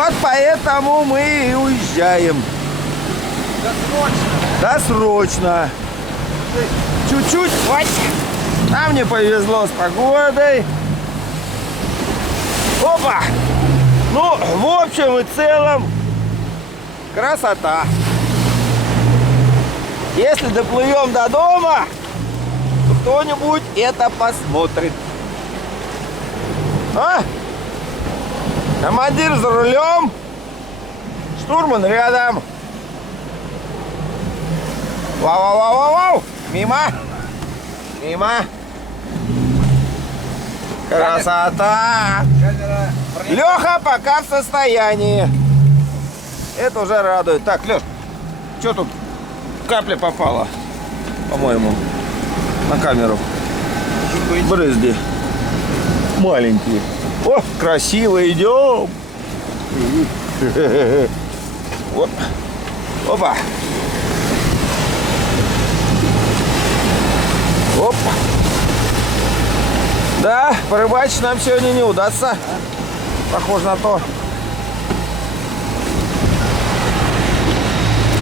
Вот поэтому мы и уезжаем. Досрочно. Чуть-чуть. Вот. Нам не повезло с погодой. Опа! Ну, в общем и целом, красота. Если доплывем до дома, то кто-нибудь это посмотрит. А? Командир за рулем, штурман рядом. Вау-вау-вау-вау! Мимо! Мимо! Красота! Леха пока в состоянии. Это уже радует. Так, Леш, что тут? Капля попала, по-моему, на камеру. Брызги. Маленькие. О, красиво идем. Вот. Опа. Оп. Да, порыбачить нам сегодня не удастся. Похоже на то.